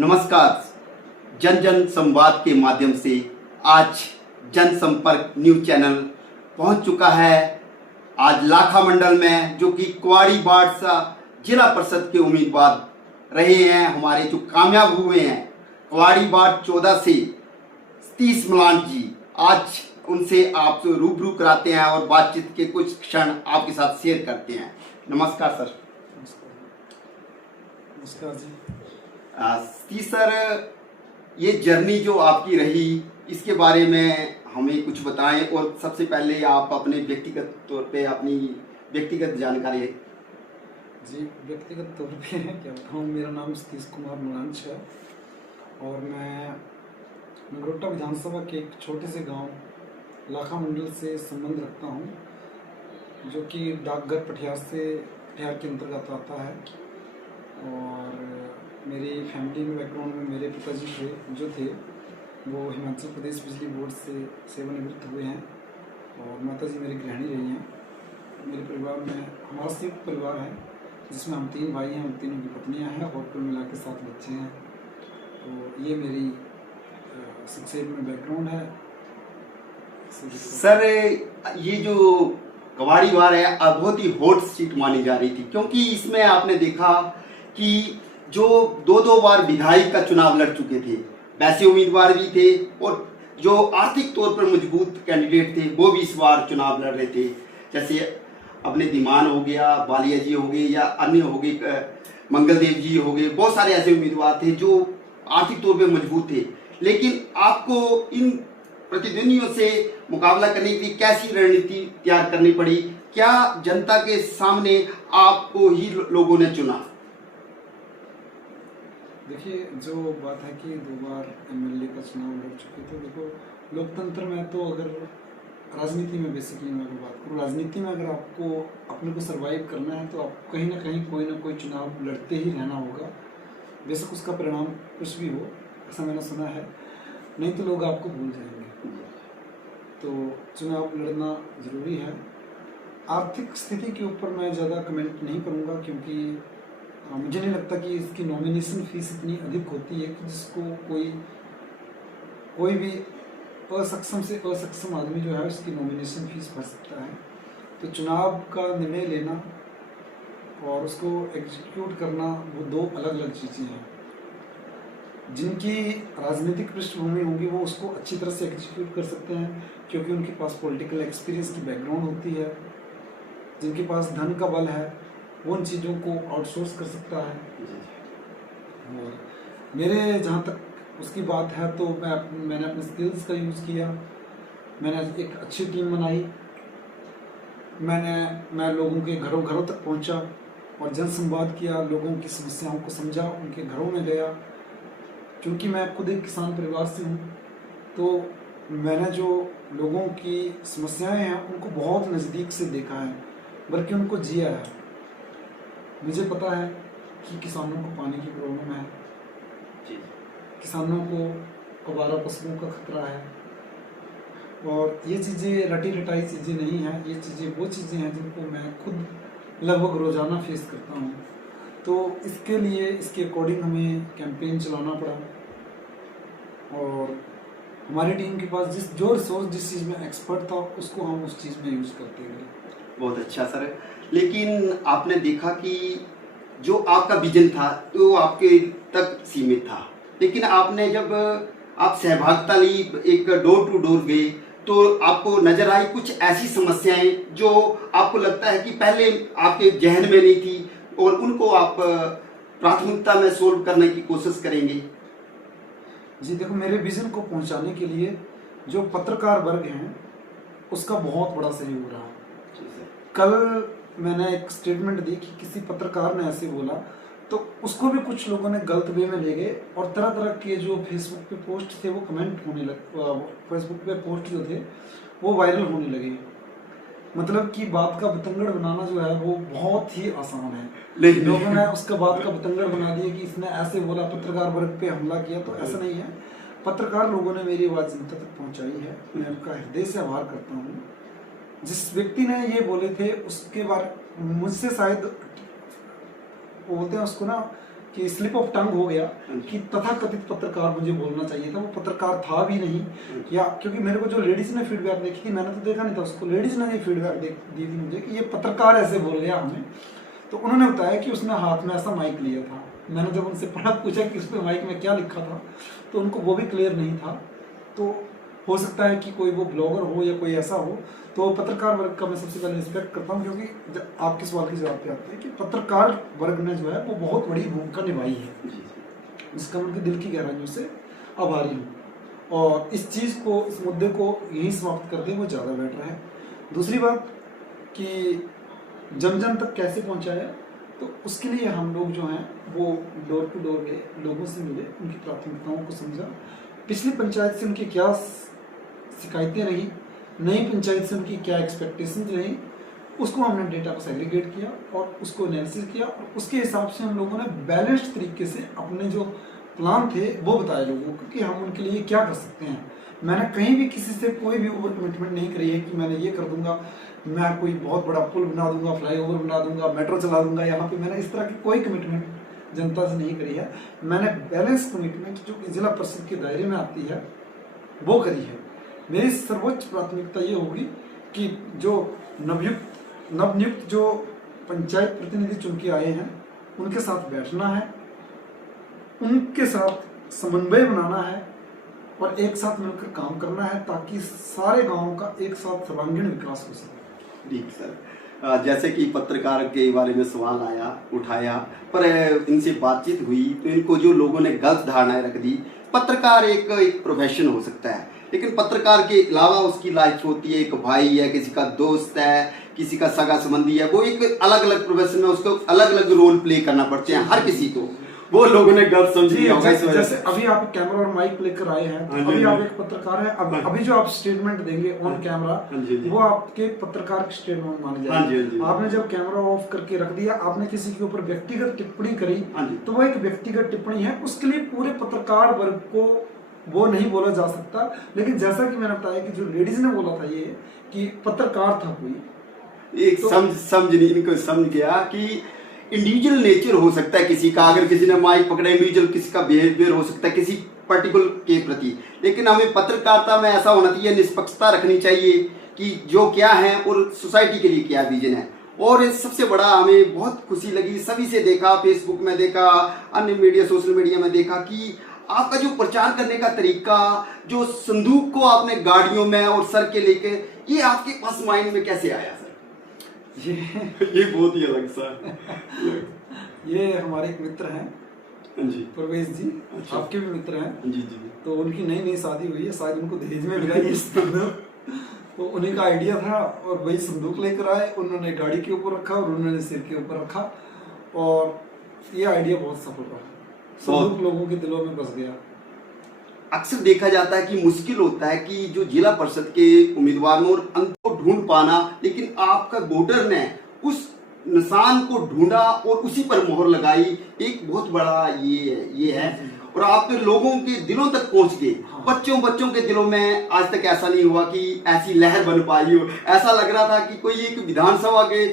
नमस्कार। जन जन संवाद के माध्यम से आज जनसंपर्क न्यूज चैनल पहुंच चुका है। आज लाखा मंडल में जो कि कुंवारी बाड़सा जिला परिषद के उम्मीदवार रहे हैं, हमारे जो कामयाब हुए हैं कुंवारी बाड़ 14 से सतीश मलान जी, आज उनसे आप रूबरू कराते हैं और बातचीत के कुछ क्षण आपके साथ शेयर करते हैं। नमस्कार सर। नमस्कार जी। सतीश सर, ये जर्नी जो आपकी रही इसके बारे में हमें कुछ बताएं और सबसे पहले आप अपने व्यक्तिगत तौर पे अपनी व्यक्तिगत जानकारी जी व्यक्तिगत तौर पे क्या बताऊँ, मेरा नाम सतीश कुमार मलांच है और मैं नगरोटा विधानसभा के एक छोटे से गांव लाखा मंडल से संबंध रखता हूं, जो कि डाकघर पटियार के अंतर्गत आता है। और मेरी फैमिली में बैकग्राउंड में मेरे पिताजी जो थे वो हिमाचल प्रदेश बिजली बोर्ड से सेवानिवृत्त हुए हैं और माताजी मेरी गृहिणी रही हैं। मेरे परिवार में हमारा संयुक्त परिवार है जिसमें हम 3 भाई हैं, हम तीनों की पत्नियां हैं और कुल मिला के 7 बच्चे हैं। तो ये मेरी संक्षेप में बैकग्राउंड है। सर, ये जो कुंवारी बाड़ है बहुत ही हॉट सीट मानी जा रही थी, क्योंकि इसमें आपने देखा कि जो 2 बार विधायक का चुनाव लड़ चुके थे वैसे उम्मीदवार भी थे और जो आर्थिक तौर पर मजबूत कैंडिडेट थे वो भी इस बार चुनाव लड़ रहे थे। जैसे अपने धीमान हो गया, बालिया जी हो गए या अन्य हो गए, मंगलदेव जी हो गए, बहुत सारे ऐसे उम्मीदवार थे जो आर्थिक तौर पर मजबूत थे। लेकिन आपको इन प्रतिद्वंदियों से मुकाबला करने के लिए कैसी रणनीति तैयार करनी पड़ी? क्या जनता के सामने आपको ही लोगों ने चुना? देखिए, जो बात है कि 2 बार एमएलए का चुनाव लड़ चुके थे। देखो, लोकतंत्र में तो अगर राजनीति में बेसिकली मैं बात करूँ, राजनीति में अगर आपको अपने को सर्वाइव करना है तो आपको कहीं ना कोई चुनाव लड़ते ही रहना होगा, बेशक उसका परिणाम कुछ भी हो, ऐसा मैंने सुना है। नहीं तो लोग आपको भूल जाएंगे। तो चुनाव लड़ना ज़रूरी है। आर्थिक स्थिति के ऊपर मैं ज़्यादा कमेंट नहीं करूँगा, क्योंकि मुझे नहीं लगता कि इसकी नॉमिनेशन फीस इतनी अधिक होती है कि जिसको कोई भी असक्षम से असक्षम आदमी जो है उसकी नॉमिनेशन फीस भर सकता है। तो चुनाव का निर्णय लेना और उसको एग्जीक्यूट करना वो 2 अलग अलग चीज़ें हैं। जिनकी राजनीतिक पृष्ठभूमि होगी वो उसको अच्छी तरह से एग्जीक्यूट कर सकते हैं, क्योंकि उनके पास पॉलिटिकल एक्सपीरियंस की बैकग्राउंड होती है। जिनके पास धन का बल है वो उन चीज़ों को आउटसोर्स कर सकता है। और मेरे जहाँ तक उसकी बात है तो मैंने अपने स्किल्स का यूज़ किया। मैंने एक अच्छी टीम बनाई। मैं लोगों के घरों तक पहुँचा और जनसंवाद किया, लोगों की समस्याओं को समझा, उनके घरों में गया। क्योंकि मैं खुद एक किसान परिवार से हूँ, तो मैंने जो लोगों की समस्याएं हैं उनको बहुत नज़दीक से देखा है, बल्कि उनको जिया है। मुझे पता है कि किसानों को पानी की प्रॉब्लम है, किसानों को आवारा पशुओं का खतरा है, और ये चीज़ें रटी रटाई चीज़ें नहीं हैं। ये चीज़ें वो चीज़ें हैं जिनको मैं खुद लगभग रोज़ाना फेस करता हूँ। तो इसके लिए इसके अकॉर्डिंग हमें कैंपेन चलाना पड़ा और हमारी टीम के पास जो रिसोर्स जिस चीज़ में एक्सपर्ट था उसको हम उस चीज़ में यूज़ करते गए। बहुत अच्छा सर। लेकिन आपने देखा कि जो आपका विजन था तो आपके तक सीमित था, लेकिन आपने जब आप सहभागिता ली, एक डोर टू डोर गए, तो आपको नजर आई कुछ ऐसी समस्याएं जो आपको लगता है कि पहले आपके जहन में नहीं थी और उनको आप प्राथमिकता में सोल्व करने की कोशिश करेंगे। जी देखो, मेरे विजन को पहुंचाने के लिए जो पत्रकार वर्ग हैं उसका बहुत बड़ा सहयोग रहा। कल मैंने एक स्टेटमेंट दी कि किसी पत्रकार ने ऐसे बोला, तो उसको भी कुछ लोगों ने गलत वे में ले गए और तरह तरह के जो फेसबुक पे पोस्ट थे वो कमेंट होने लगे, फेसबुक पे पोस्ट जो थे वो वायरल होने लगे। मतलब कि बात का बतंगड़ बनाना जो है वो बहुत ही आसान है। लोगों ने उसका बात का बतंगड़ बना दिया कि इसने ऐसे बोला, पत्रकार वर्ग पे हमला किया। तो ऐसा नहीं है। पत्रकार लोगों ने मेरी आवाज़ जनता तक पहुँचाई है, मैं उनका हृदय से आभार करता हूँ। जिस व्यक्ति ने ये बोले थे उसके बारे मुझसे शायद बोलते हैं उसको ना कि स्लिप ऑफ टंग हो गया कि तथाकथित पत्रकार मुझे बोलना चाहिए था, वो पत्रकार था भी नहीं। या क्योंकि मेरे को जो लेडीज ने फीडबैक देखी थी, मैंने तो देखा नहीं था उसको, लेडीज ने ये फीडबैक दी थी मुझे कि ये पत्रकार ऐसे बोल गया हमें। तो उन्होंने बताया कि उसने हाथ में ऐसा माइक लिया था। मैंने जब उनसे पूछा कि उस पर माइक में क्या लिखा था, तो उनको वो भी क्लियर नहीं था। तो हो सकता है कि कोई वो ब्लॉगर हो या कोई ऐसा हो। तो पत्रकार वर्ग का मैं सबसे पहले रिस्पेक्ट करता हूँ, क्योंकि जब आपके सवाल के जवाब पे आते हैं कि पत्रकार वर्ग ने जो है वो बहुत बड़ी भूमिका निभाई है, जिसका मैं उनके दिल की गहराइयों से आभारी हूँ। और इस चीज़ को, इस मुद्दे को यहीं समाप्त कर दें वो ज़्यादा बेटर है। दूसरी बात कि जन जन तक कैसे पहुँचाया, तो उसके लिए हम लोग जो हैं वो डोर टू डोर गए, लोगों से मिले, उनकी प्राथमिकताओं को समझा, पिछली पंचायत से उनकी क्या शिकायतें रही, नई पंचायत से उनकी क्या एक्सपेक्टेशन रही, उसको हमने डेटा को सेग्रीगेट किया और उसको एनालिसिस किया, और उसके हिसाब से हम लोगों ने बैलेंस्ड तरीके से अपने जो प्लान थे वो बताए लोगों को कि हम उनके लिए क्या कर सकते हैं। मैंने कहीं भी किसी से कोई भी ओवर कमिटमेंट नहीं करी है कि मैंने ये कर दूंगा, मैं कोई बहुत बड़ा पुल बना दूंगा, फ्लाईओवर बना दूंगा, मेट्रो चला दूंगा यहाँ पे। मैंने इस तरह की कोई कमिटमेंट जनता से नहीं करी है। मैंने बैलेंस कमिटमेंट जो कि जिला परिषद के दायरे में आती है वो करी है। मेरी सर्वोच्च प्राथमिकता ये होगी कि जो नवनियुक्त जो पंचायत प्रतिनिधि चुन के आए हैं उनके साथ बैठना है, उनके साथ समन्वय बनाना है और एक साथ मिलकर काम करना है, ताकि सारे गांवों का एक साथ सर्वांगीण विकास हो सके। ठीक सर, जैसे कि पत्रकार के बारे में सवाल उठाया, पर इनसे बातचीत हुई तो इनको जो लोगों ने गलत धारणाएं रख दी, पत्रकार एक प्रोफेशन हो सकता है, लेकिन पत्रकार के अलावा उसकी लाइफ होती है, एक भाई है, किसी का दोस्त है, किसी का सगा संबंधी है, वो एक अलग अलग प्रोफेशन में उसको अलग अलग रोल प्ले करना पड़ते हैं हर किसी को। वो लोगों ने गलत समझ लिया होगा इस वजह से। जैसे अभी आप कैमरा और माइक लेकर आए हैं, तो अभी आप एक पत्रकार हैं। अभी जो आप स्टेटमेंट देंगे ऑन कैमरा, वो आपके पत्रकार की स्टेटमेंट मानी जाएगी। आपने जब कैमरा ऑफ करके रख दिया, आपने किसी के ऊपर व्यक्तिगत टिप्पणी करी, तो वो एक व्यक्तिगत टिप्पणी है, उसके लिए पूरे पत्रकार वर्ग को वो नहीं बोला जा सकता। लेकिन जैसा कि मैंने बताया कि जो लेडीज ने बोला था ये कि पत्रकार था कोई, एक समझ नहीं, इनको समझ गया कि इंडिविजुअल नेचर हो सकता है किसी का, अगर किसी ने माइक पकड़ा, इंडिविजुअल किसी का बिहेवियर हो सकता है किसी पर्टिकुलर के प्रति, लेकिन हमें पत्रकारिता में ऐसा होना चाहिए, निष्पक्षता रखनी चाहिए कि जो क्या है और सोसाइटी के लिए क्या विजन है। और सबसे बड़ा हमें बहुत खुशी लगी, सभी से देखा, फेसबुक में देखा, अन्य मीडिया, सोशल मीडिया में देखा कि आपका जो प्रचार करने का तरीका, जो संदूक को आपने गाड़ियों में और सर के लेके, ये आपके पास माइंड में कैसे आया सर? ये बहुत ही अलग सा। ये हमारे एक मित्र हैं जी, परवेज जी, अच्छा। आपके भी मित्र हैं जी जी। तो उनकी नई शादी हुई है, शायद उनको दहेज में मिला ये संदूक, तो उन्हीं का आइडिया था और वही संदूक लेकर आए, उन्होंने गाड़ी के ऊपर रखा और उन्होंने सिर के ऊपर रखा, और ये आइडिया बहुत सफल रहा। संदूक लोगों के दिलों में बस गया। अक्सर देखा जाता है कि मुश्किल होता है कि जो जिला परिषद के उम्मीदवार में और अंक को ढूंढ पाना, लेकिन आपका वोटर ने उस निशान को ढूंढा और उसी पर मोहर लगाई, एक बहुत बड़ा ये है, और आप तो लोगों के दिलों तक पहुंच गए। बच्चों के दिलों में आज तक ऐसा नहीं हुआ कि ऐसी लहर बन पाई हो। ऐसा लग रहा था कि कोई एक विधानसभा के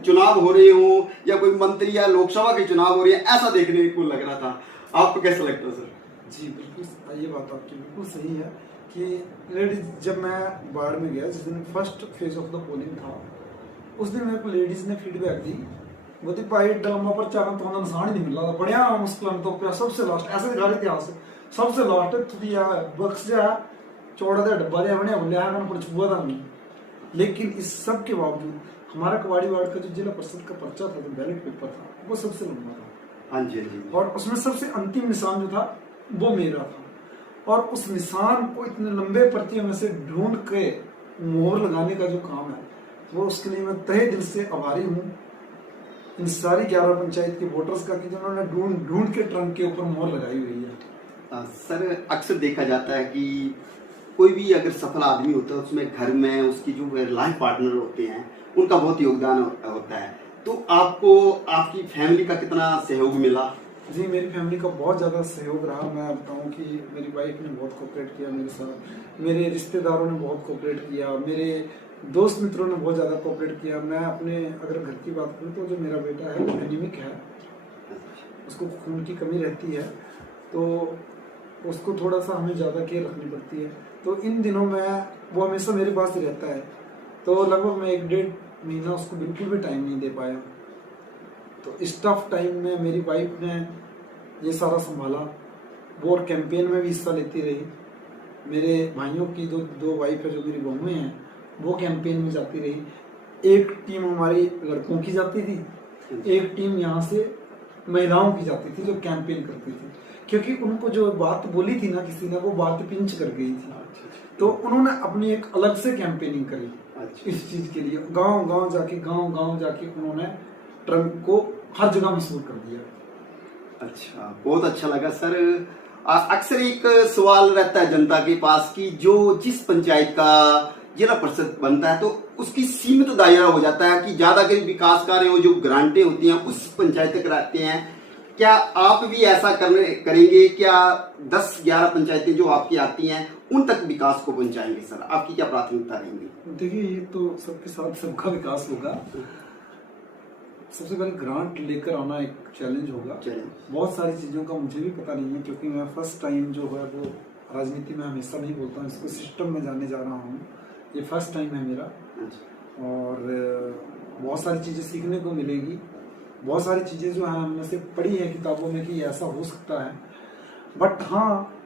चुनाव हो रहे हो या कोई मंत्री या लोकसभा के चुनाव हो रहे हैं, ऐसा देखने को लग रहा था। आपको कैसा लगता है सर? जी बिल्कुल, ये बात आपकी बिल्कुल सही है कि लेडीज, जब मैं बाढ़ में गया, जिस दिन first phase of the polling था, उस दिन मेरे को लेडीज ने फीडबैक दी, बोलती भाई डलमा पर चारों तो निशान ही नहीं मिल रहा था, बढ़िया मुश्किल तो पे सबसे लास्ट ऐसे दिखा रही थी, हाथ से सबसे लास्ट तुझे बक्स जा चौड़ा दा डब्बा दे बने बोले आना कुछ हुआ था नहीं। लेकिन इस सब के बावजूद हमारा कवाड़ी वार्ड का जो जिला परिषद का पर्चा था, जो बैलेट पेपर था, वो सबसे लंबा था। हाँ जी। और उसमें सबसे अंतिम निशान जो था वो मेरा था, और उस निशान को इतने लंबे पर्चियों में से ढूंढ के मोहर लगाने का जो काम है, वो उसके लिए मैं तहे दिल से आभारी हूँ इन सारी 11 पंचायत के वोटर्स का, कि जिन्होंने ढूंढ के ट्रंक के ऊपर मोहर लगाई हुई है। सर, अक्सर देखा जाता है कि कोई भी अगर सफल आदमी होता है, उसमें घर में उसकी जो लाइफ पार्टनर होते हैं, उनका बहुत योगदान होता है। तो आपको आपकी फैमिली का कितना सहयोग मिला? जी, मेरी फैमिली का बहुत ज़्यादा सहयोग रहा। मैं बताऊं कि मेरी वाइफ ने बहुत कोऑपरेट किया मेरे साथ, मेरे रिश्तेदारों ने बहुत कोऑपरेट किया, मेरे दोस्त मित्रों ने बहुत ज़्यादा कोऑपरेट किया। मैं अपने अगर घर की बात करूं तो जो मेरा बेटा है वो एनीमिक है, उसको खून की कमी रहती है, तो उसको थोड़ा सा हमें ज़्यादा केयर रखनी पड़ती है। तो इन दिनों में वो हमेशा मेरे पास ही रहता है, तो लगभग मैं 1-1.5 महीना उसको बिल्कुल भी टाइम नहीं दे पाया। तो इस टफ टाइम में मेरी वाइफ ने ये सारा संभाला, वो और कैंपेन में भी हिस्सा लेती रही। मेरे भाइयों की दो वाइफ है जो मेरी बहुएं हैं, वो कैंपेन में जाती रही। एक टीम हमारी लड़कों की जाती थी, एक टीम यहाँ से महिलाओं की जाती थी जो कैंपेन करती थी, क्योंकि उनको जो बात बोली थी ना किसी ने, वो बात पिंच कर गई थी। तो उन्होंने अपनी एक अलग से कैंपेनिंग करी इस चीज के लिए। गांव गांव जाके उन्होंने ट्रंप को हर जगह मशहूर कर दिया। अच्छा, बहुत अच्छा लगा सर। अक्सर एक सवाल रहता है जनता के पास कि जो जिस पंचायत का जिला परिषद बनता है तो उसकी सीमित दायरा हो जाता है कि ज्यादा कहीं विकास कार्य हो, जो ग्रांटें होती हैं उस पंचायत तक रहते हैं। क्या आप भी ऐसा करेंगे? क्या 10-11 पंचायतें जो आपकी आती हैं उन तक विकास को पहुंचाएंगे सर? आपकी क्या प्राथमिकता रहेंगी? देखिए, ये तो सबके साथ सबका विकास होगा। सबसे पहले ग्रांट लेकर आना एक चैलेंज होगा। बहुत सारी चीज़ों का मुझे भी पता नहीं है, क्योंकि मैं फर्स्ट टाइम जो है वो राजनीति में हमेशा नहीं बोलता हूँ, इसको सिस्टम में जाने जा रहा हूँ। ये फर्स्ट टाइम है मेरा, और बहुत सारी चीज़ें सीखने को मिलेगी। बहुत सारी चीज़ें जो है हमने से पढ़ी है किताबों में कि ऐसा हो सकता है, बट हाँ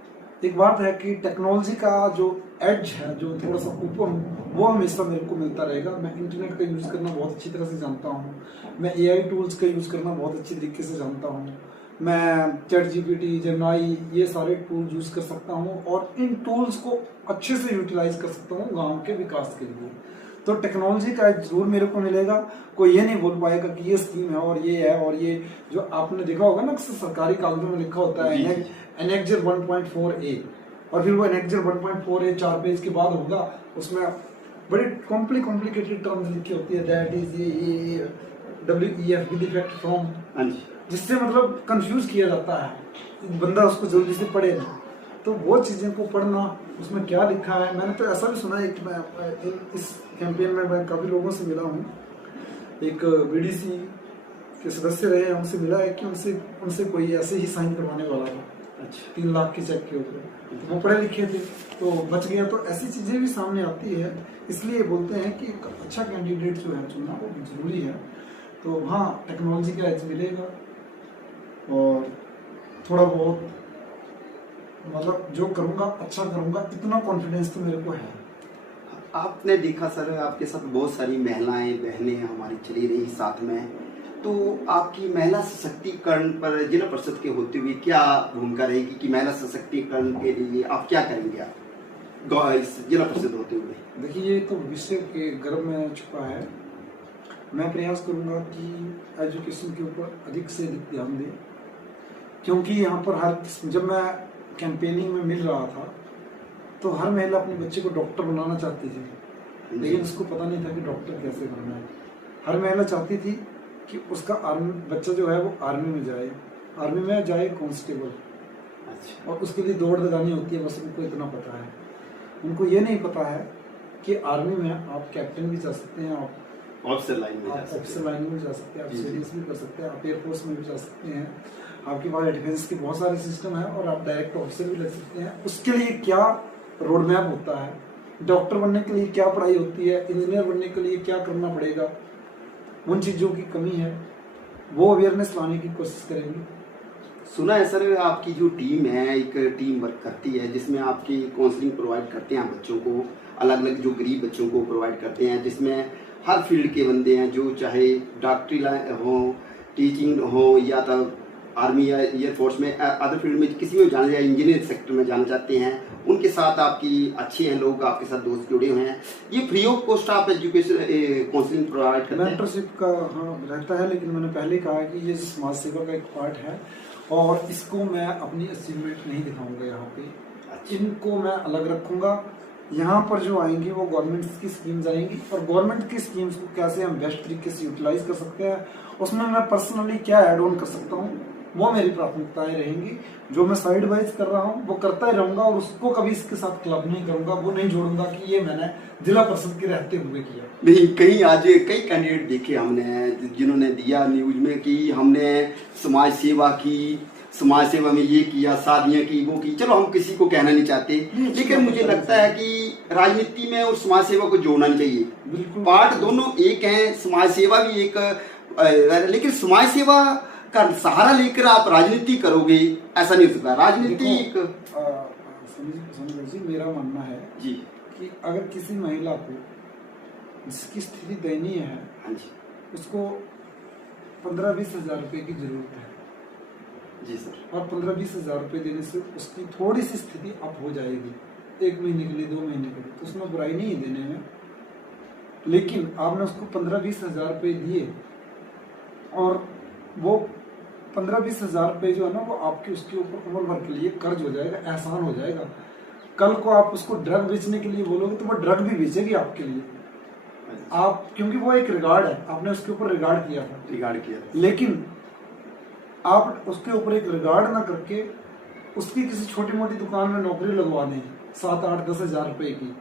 एक बात है कि टेक्नोलॉजी का जो एज है, जो थोड़ा सा ऊपर, वो हमेशा मेरे को मिलता रहेगा। मैं इंटरनेट का यूज़ करना बहुत अच्छी तरह से जानता हूँ, मैं AI टूल्स का यूज़ करना बहुत अच्छी तरीके से जानता हूँ, मैं ChatGPT, जेमिनी, ये सारे टूल यूज़ कर सकता हूँ, और इन टूल्स को अच्छे से यूटिलाइज कर सकता हूँ गाँव के विकास के लिए। तो टेक्नोलॉजी का जरूर मेरे को मिलेगा। कोई ये नहीं बोल पाएगा कि ये स्कीम है और ये है, और ये जो आपने देखा होगा ना सरकारी कागजों में लिखा होता है एनेक्जर 1.4A, और फिर वो एनेक्जर 1.4A 4 पेज के बाद होगा, उसमें बड़ी कॉम्प्लिकेटेड टर्म्स लिखी होती है, that is WEF with effect from, जिससे मतलब कंफ्यूज किया जाता है, बंदा उसको जल्दी से पढ़े ना। तो वो चीज़ें को पढ़ना, उसमें क्या लिखा है। मैंने तो ऐसा भी सुना है कि मैं इस कैंपेन में मैं काफ़ी लोगों से मिला हूँ, एक BDC के सदस्य रहे हैं, उनसे मिला है कि उनसे कोई ऐसे ही साइन करवाने वाला था। अच्छा, 3 लाख के चेक के ऊपर, तो वो पढ़े लिखे थे तो बच गया। तो ऐसी चीज़ें भी सामने आती है, इसलिए बोलते हैं कि एक अच्छा कैंडिडेट जो है चुनना वो जरूरी है। तो हाँ, टेक्नोलॉजी का एज मिलेगा, और थोड़ा बहुत मतलब जो करूँगा अच्छा करूँगा, इतना कॉन्फिडेंस तो मेरे को है। आपने देखा सर, आपके साथ बहुत सारी महिलाएं बहनें हमारी चली रही साथ में, तो आपकी महिला सशक्तिकरण पर जिला परिषद के होते हुए क्या भूमिका रहेगी कि महिला सशक्तिकरण के लिए आप क्या करेंगे आप इस जिला परिषद होते हुए? देखिए, ये तो भविष्य के गर्भ में छुपा है। मैं प्रयास करूंगा कि एजुकेशन के ऊपर अधिक से अधिक ध्यान दें, क्योंकि यहाँ पर जब मैं कैंपेनिंग में मिल रहा था तो हर महिला अपने बच्चे को डॉक्टर बनाना चाहती थी, लेकिन उसको पता नहीं था कि डॉक्टर कैसे बनना है। हर महिला चाहती थी कि उसका बच्चा जो है वो आर्मी में जाए कांस्टेबल। अच्छा। और उसके लिए दौड़ लगानी होती है, बस उनको इतना पता है। उनको ये नहीं पता है कि आर्मी में आप कैप्टन भी जा सकते हैं, आप ऑफिसर लाइन में जा सकते हैं, आप सीडीएस भी कर सकते हैं, आप एयरफोर्स में भी जा सकते हैं, आपके पास डिफेंस के बहुत सारे सिस्टम है, और आप डायरेक्ट ऑफिसर भी लग सकते हैं। उसके लिए क्या रोड मैप होता है, डॉक्टर बनने के लिए क्या पढ़ाई होती है, इंजीनियर बनने के लिए क्या करना पड़ेगा, उन चीज़ों की कमी है, वो अवेयरनेस लाने की कोशिश करेंगे। सुना है सर, आपकी जो टीम है एक टीम वर्क करती है जिसमें आपकी काउंसलिंग प्रोवाइड करते हैं बच्चों को, अलग अलग जो गरीब बच्चों को प्रोवाइड करते हैं, जिसमें हर फील्ड के बंदे हैं, जो चाहे डॉक्टरी हो, टीचिंग हो, या तो आर्मी या एयरफोर्स में अदर फील्ड में किसी में जाना, या इंजीनियरिंग सेक्टर में जाना चाहते हैं, उनके साथ आपकी अच्छे हैं लोग, आपके साथ दोस्त जुड़े हुए हैं। ये फ्री ऑफ कॉस्ट आप एजुकेशन काउंसलिंग प्रोवाइड करते हैं? मेंटरशिप का हाँ रहता है, लेकिन मैंने पहले कहा कि ये समाज सेवा का एक पार्ट है, और इसको मैं अपनी अचीवमेंट नहीं दिखाऊंगा यहाँ पे। अच्छा। इनको मैं अलग रखूंगा। यहाँ पर जो आएंगी वो गवर्नमेंट की स्कीम्स आएंगी, और गवर्नमेंट की स्कीम्स को कैसे हम बेस्ट तरीके से यूटिलाइज कर सकते हैं, उसमें मैं पर्सनली क्या ऐड ऑन कर सकता हूँ, वो मेरी प्राथमिकताएं रहेंगी। जो मैं साइड वाइज कर रहा हूँ वो करता ही रहूंगा, और उसको कभी इसके साथ क्लब नहीं करूंगा, वो नहीं जोड़ूंगा कि ये मैंने जिला परिषद के रहते हुए किया। नहीं, कहीं आज कई कैंडिडेट देखे हमने जिन्होंने दिया न्यूज में कि हमने समाज सेवा की, समाज सेवा में ये किया, शादियां की, वो की। चलो हम किसी को कहना नहीं चाहते, लेकिन मुझे लगता है कि राजनीति में और समाज सेवा को जोड़ना नहीं चाहिए। बिल्कुल, पार्ट दोनों एक हैं, समाज सेवा भी एक, लेकिन समाज सेवा का सहारा लेकर आप राजनीति करोगे, ऐसा नहीं हो सकता। राजनीति एक संजय जी, मेरा मानना है जी कि अगर किसी महिला को जिसकी स्थिति दयनीय है, हाँ जी, उसको 15-20 हज़ार रुपये की जरूरत है जी सर, और 15-20 हज़ार रुपये देने से उसकी थोड़ी सी स्थिति अप हो जाएगी, 1 महीने के लिए, 2 महीने के लिए, तो उसमें बुराई नहीं है देने में। लेकिन आपने उसको 15-20 हज़ार रुपये दिए, और वो 15-20 हज़ार रुपये जो है ना, वो आपके उसके ऊपर उम्र भर के लिए कर्ज हो जाएगा, एहसान हो जाएगा। कल को आप उसको ड्रग बेचने के लिए बोलोगे तो वो ड्रग भी बेचेगी आपके लिए। आप, क्योंकि वो एक रिगार्ड है, आपने उसके ऊपर रिगार्ड किया था, लेकिन आप उसके ऊपर एक रिगार्ड ना करके उसकी किसी छोटी मोटी दुकान में नौकरी लगवा दें 7-8-10 हज़ार रुपये की,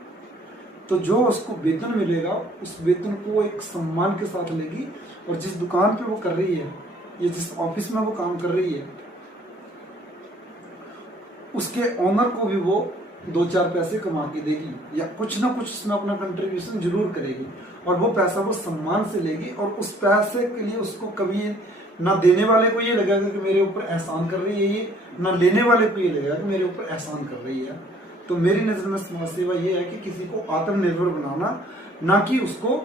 तो जो उसको वेतन मिलेगा उस वेतन को एक सम्मान के साथ लेगी, और जिस दुकान पे वो कर रही है या जिस ऑफिस में वो काम कर रही है, उसके ओनर को भी वो 2-4 पैसे कमा के देगी, या कुछ ना कुछ उसमें अपना कंट्रीब्यूशन जरूर करेगी, और वो पैसा वो सम्मान से लेगी। और उस पैसे के लिए उसको कभी ना देने वाले को ये लगेगा कि मेरे ऊपर एहसान कर रही है ये, ना लेने वाले को ये लगेगा कि मेरे ऊपर एहसान कर रही है। तो मेरी नज़र में समाज सेवा ये है कि किसी को आत्मनिर्भर बनाना, ना कि उसको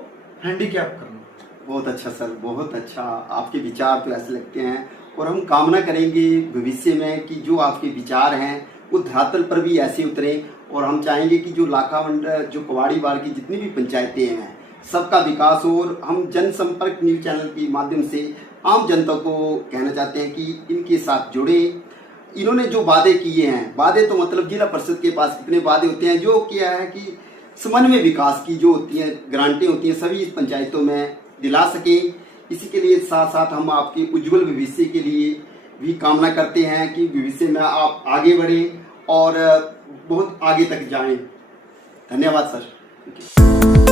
हैंडीकैप करना। बहुत अच्छा सर, बहुत अच्छा, आपके विचार तो ऐसे लगते हैं, और हम कामना करेंगे भविष्य में कि जो आपके विचार हैं वो धरातल पर भी ऐसे उतरे, और हम चाहेंगे कि जो लाखा मंडल, जो कवाड़ीवार की जितनी भी पंचायतें हैं, सबका विकास हो। और हम जनसंपर्क न्यूज चैनल के माध्यम से आम जनता को कहना चाहते हैं कि इनके साथ जुड़े। इन्होंने जो वादे किए हैं, वादे तो मतलब जिला परिषद के पास कितने वादे होते हैं, जो किया है कि समन्वय विकास की जो होती हैं ग्रांटें होती हैं सभी पंचायतों में दिला सके। इसी के लिए साथ साथ हम आपके उज्जवल भविष्य के लिए भी कामना करते हैं कि भविष्य में आप आगे बढ़ें और बहुत आगे तक जाएं। धन्यवाद सर।